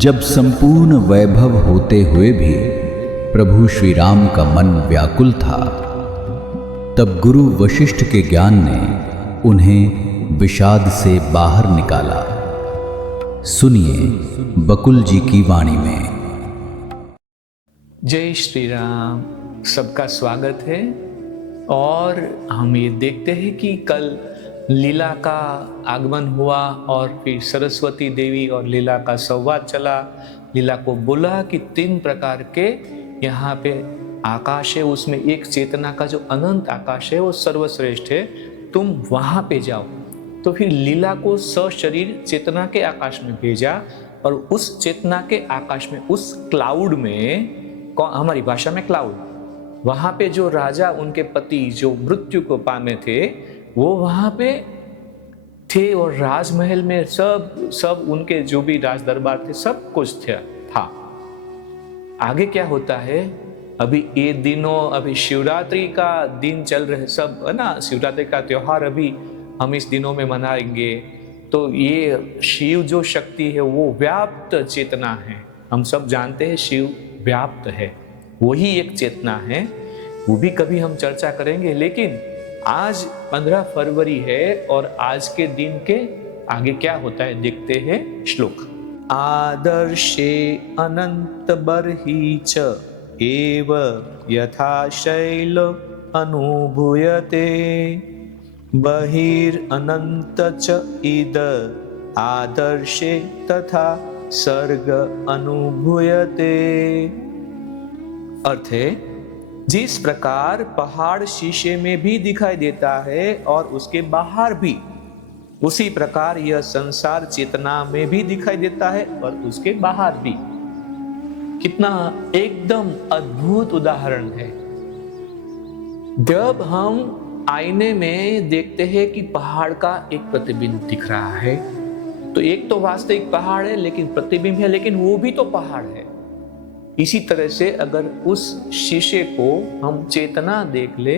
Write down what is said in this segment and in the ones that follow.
जब संपूर्ण वैभव होते हुए भी प्रभु श्री राम का मन व्याकुल था, तब गुरु वशिष्ठ के ज्ञान ने उन्हें विषाद से बाहर निकाला। सुनिए बकुल जी की वाणी में। जय श्री राम। सबका स्वागत है। और हम ये देखते हैं कि कल लीला का आगमन हुआ और फिर सरस्वती देवी और लीला का संवाद चला। लीला को बोला कि 3 प्रकार के यहाँ पे आकाश है, उसमें एक चेतना का जो अनंत आकाश है वो सर्वश्रेष्ठ है, तुम वहाँ पे जाओ। तो फिर लीला को सशरीर चेतना के आकाश में भेजा और उस चेतना के आकाश में, उस क्लाउड में, हमारी भाषा में क्लाउड, वहाँ पे जो राजा उनके पति जो मृत्यु को पामे थे वो वहाँ पे थे और राजमहल में सब उनके जो भी राज दरबार थे सब कुछ था। आगे क्या होता है, अभी ये दिनों, अभी शिवरात्रि का दिन चल रहे सब है ना, शिवरात्रि का त्योहार अभी हम इस दिनों में मनाएंगे। तो ये शिव जो शक्ति है वो व्याप्त चेतना है। हम सब जानते हैं शिव व्याप्त है, वही एक चेतना है, वो भी कभी हम चर्चा करेंगे। लेकिन आज 15 फरवरी है और आज के दिन के आगे क्या होता है देखते हैं श्लोक। आदर्शे अनंत बर्हि च एव यथा शैल अनुभूयते बहिरनंत च इद आदर्शे तथा सर्ग अनुभूयते। अर्थ है, जिस प्रकार पहाड़ शीशे में भी दिखाई देता है और उसके बाहर भी, उसी प्रकार यह संसार चेतना में भी दिखाई देता है और उसके बाहर भी। कितना एकदम अद्भुत उदाहरण है। जब हम आईने में देखते हैं कि पहाड़ का एक प्रतिबिंब दिख रहा है, तो एक तो वास्तविक पहाड़ है लेकिन प्रतिबिंब है, लेकिन वो भी तो पहाड़ है। इसी तरह से अगर उस शीशे को हम चेतना देख ले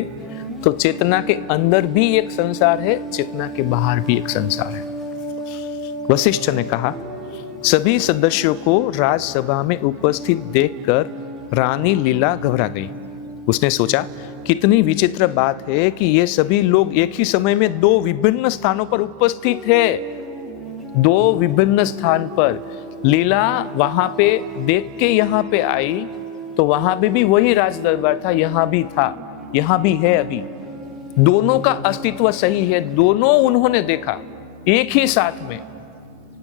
तो चेतना के अंदर भी एक संसार है, चेतना के बाहर भी एक संसार है। वशिष्ठ ने कहा, सभी सदस्यों को राजसभा में उपस्थित देखकर रानी लीला घबरा गई। उसने सोचा, कितनी विचित्र बात है कि ये सभी लोग एक ही समय में 2 विभिन्न स्थानों पर उपस्थित है। 2 विभिन्न स्थान पर लीला वहां पे देख के यहाँ पे आई, तो वहां पे भी वही राज दरबार था, यहाँ भी था, यहाँ भी है। अभी दोनों का अस्तित्व सही है, दोनों उन्होंने देखा एक ही साथ में।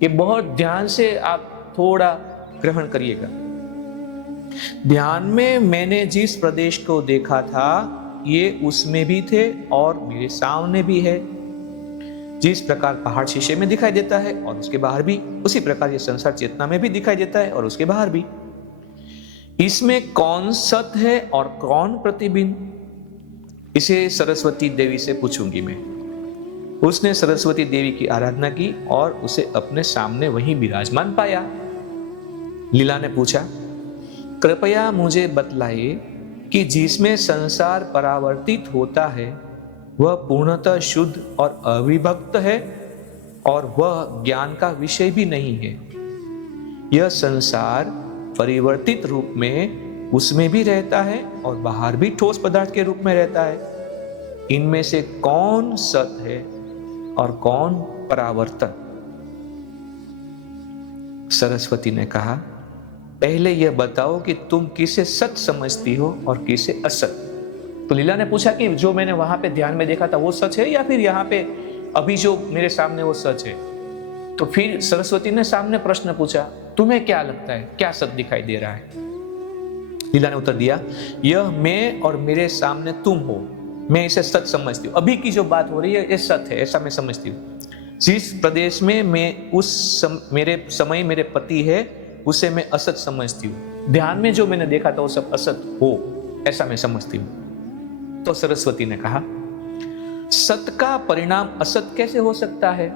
ये बहुत ध्यान से आप थोड़ा ग्रहण करिएगा। ध्यान में मैंने जिस प्रदेश को देखा था ये उसमें भी थे और मेरे सामने भी है। जिस प्रकार पहाड़ शीशे में दिखाई देता है और उसके बाहर भी, उसी प्रकार ये संसार चेतना में भी दिखाई देता है और उसके बाहर भी। इसमें कौन सत है और कौन प्रतिबिंब, इसे सरस्वती देवी से पूछूंगी मैं। उसने सरस्वती देवी की आराधना की और उसे अपने सामने वहीं विराजमान पाया। लीला ने पूछा, कृपया मुझे बतलाइए कि जिसमें संसार परावर्तित होता है वह पूर्णतः शुद्ध और अविभक्त है और वह ज्ञान का विषय भी नहीं है। यह संसार परिवर्तित रूप में उसमें भी रहता है और बाहर भी ठोस पदार्थ के रूप में रहता है। इनमें से कौन सत है और कौन परावर्तन? सरस्वती ने कहा, पहले यह बताओ कि तुम किसे सत समझती हो और किसे असत। तो लीला ने पूछा कि जो मैंने वहां पे ध्यान में देखा था वो सच है या फिर यहाँ पे अभी जो मेरे सामने वो सच है। तो फिर सरस्वती ने सामने प्रश्न पूछा, तुम्हें क्या लगता है, क्या सच दिखाई दे रहा है? लीला ने उत्तर दिया, यह मैं और मेरे सामने तुम हो, मैं इसे सच समझती हूँ। अभी की जो बात हो रही है ये सच है, ऐसा मैं समझती हूँ। जिस प्रदेश में मैं मेरे समय मेरे पति है उसे मैं असत समझती हूँ। ध्यान में जो मैंने देखा था वो सब असत हो, ऐसा मैं समझती हूँ। तो सरस्वती ने कहा, सत का परिणाम असत कैसे हो सकता है?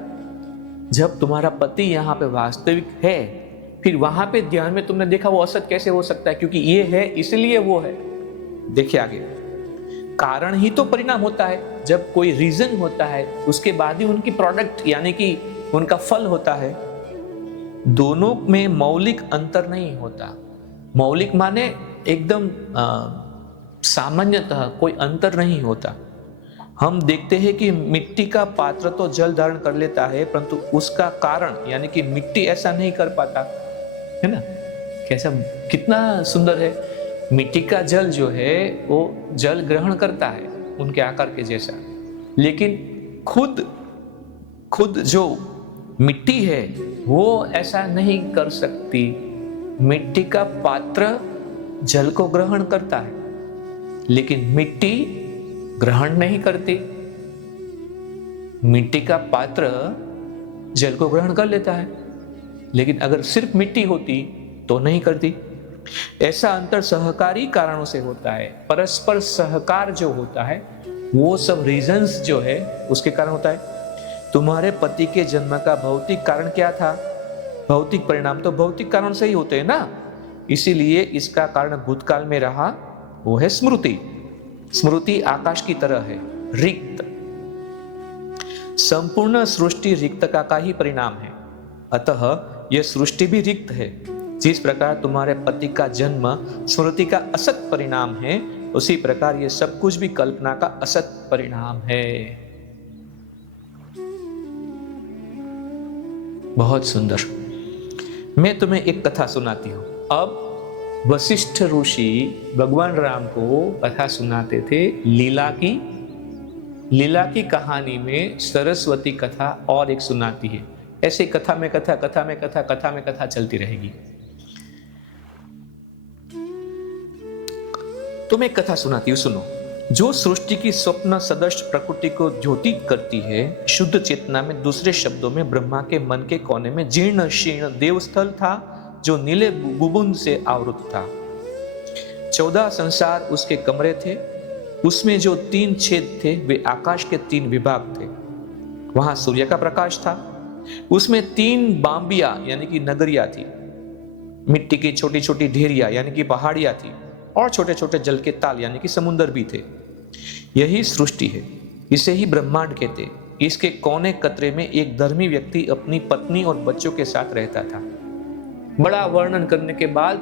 जब तुम्हारा पति यहाँ पे वास्तविक है, फिर वहां पे ध्यान में तुमने देखा वो असत कैसे हो सकता है? क्योंकि ये है इसलिए वो है। देखिए आगे, कारण ही तो परिणाम होता है। जब कोई रीजन होता है उसके बाद ही उनकी प्रोडक्ट यानी कि उनका फल होता है। दोनों में मौलिक अंतर नहीं होता। मौलिक माने एकदम सामान्यतः कोई अंतर नहीं होता। हम देखते हैं कि मिट्टी का पात्र तो जल धारण कर लेता है, परंतु उसका कारण यानी कि मिट्टी ऐसा नहीं कर पाता, है ना। कैसा, कितना सुंदर है। मिट्टी का जल जो है वो जल ग्रहण करता है उनके आकार के जैसा, लेकिन खुद जो मिट्टी है वो ऐसा नहीं कर सकती। मिट्टी का पात्र जल को ग्रहण करता है, लेकिन मिट्टी ग्रहण नहीं करती। मिट्टी का पात्र जल को ग्रहण कर लेता है, लेकिन अगर सिर्फ मिट्टी होती तो नहीं करती। ऐसा अंतर सहकारी कारणों से होता है। परस्पर सहकार जो होता है वो सब रीजंस जो है उसके कारण होता है। तुम्हारे पति के जन्म का भौतिक कारण क्या था? भौतिक परिणाम तो भौतिक कारण से ही होते हैं ना। इसीलिए इसका कारण भूतकाल में रहा, वो है स्मृति। स्मृति आकाश की तरह है, रिक्त। संपूर्ण सृष्टि रिक्तता का ही परिणाम है, अतः यह सृष्टि भी रिक्त है। जिस प्रकार तुम्हारे पति का जन्म स्मृति का असत परिणाम है, उसी प्रकार यह सब कुछ भी कल्पना का असत परिणाम है। बहुत सुंदर। मैं तुम्हें एक कथा सुनाती हूं। अब वशिष्ठ ऋषि भगवान राम को कथा सुनाते थे लीला की कहानी में सरस्वती कथा और एक सुनाती है। ऐसे कथा में कथा चलती रहेगी। तो मैं कथा सुनाती हूं, सुनो। जो सृष्टि की स्वप्न सदृश प्रकृति को द्योतित करती है, शुद्ध चेतना में, दूसरे शब्दों में ब्रह्मा के मन के कोने में जीर्ण शीर्ण देवस्थल था, जो नीले बुबुन से आवृत था। 14 संसार उसके कमरे थे। उसमें जो 3 छेद थे वे आकाश के 3 विभाग थे। वहां सूर्य का प्रकाश था। उसमें 3 बांबिया यानी कि नगरिया थी। मिट्टी की छोटी छोटी ढेरिया यानी कि पहाड़ियां थी, और छोटे छोटे जल के ताल यानी कि समुंदर भी थे। यही सृष्टि है, इसे ही ब्रह्मांड कहते। इसके कोने कतरे में एक धर्मी व्यक्ति अपनी पत्नी और बच्चों के साथ रहता था। बड़ा वर्णन करने के बाद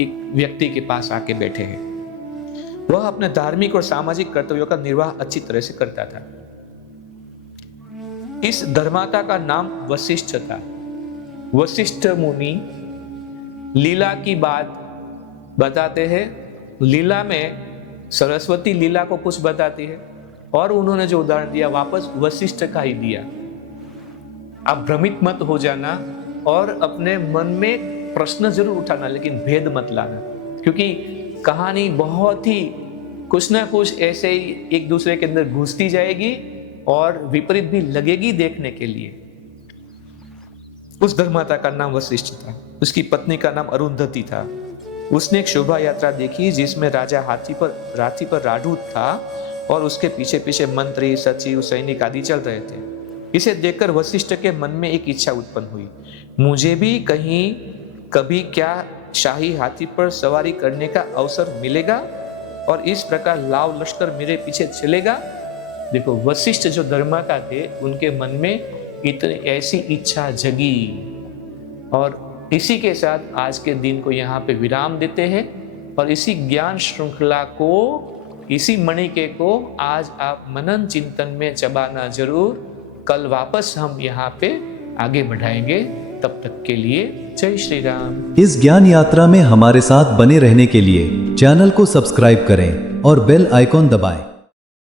एक व्यक्ति के पास आके बैठे हैं। वह अपने धार्मिक और सामाजिक कर्तव्यों का निर्वाह अच्छी तरह से करता था। इस धर्माता का नाम वशिष्ठ था। वशिष्ठ मुनि लीला की बात बताते हैं। लीला में सरस्वती लीला को कुछ बताती है, और उन्होंने जो उदाहरण दिया वापस वशिष्ठ का ही दिया। आप भ्रमित मत हो जाना और अपने मन में प्रश्न जरूर उठाना, लेकिन भेद मत लाना, क्योंकि कहानी बहुत ही कुछ ना कुछ ऐसे ही एक दूसरे के अंदर घुसती जाएगी और विपरीत भी लगेगी देखने के लिए। उस धर्माता का नाम वशिष्ठ था। उसकी पत्नी का नाम अरुंधति था। उसने एक शोभा यात्रा देखी जिसमें राजा हाथी पर राजूत था, और उसके पीछे पीछे मंत्री, सचिव, सैनिक आदि चल रहे थे। इसे देखकर वशिष्ठ के मन में एक इच्छा उत्पन्न हुई, मुझे भी कभी क्या शाही हाथी पर सवारी करने का अवसर मिलेगा और इस प्रकार लाव लश्कर मेरे पीछे चलेगा। देखो, वशिष्ठ जो धर्माता थे उनके मन में इतनी ऐसी इच्छा जगी। और इसी के साथ आज के दिन को यहाँ पे विराम देते हैं, और इसी ज्ञान श्रृंखला को, इसी मणिके को आज आप मनन चिंतन में चबाना जरूर। कल वापस हम यहाँ पे आगे बढ़ाएंगे। तब तक के लिए जय श्री राम। इस ज्ञान यात्रा में हमारे साथ बने रहने के लिए चैनल को सब्सक्राइब करें और बेल आइकॉन दबाएं।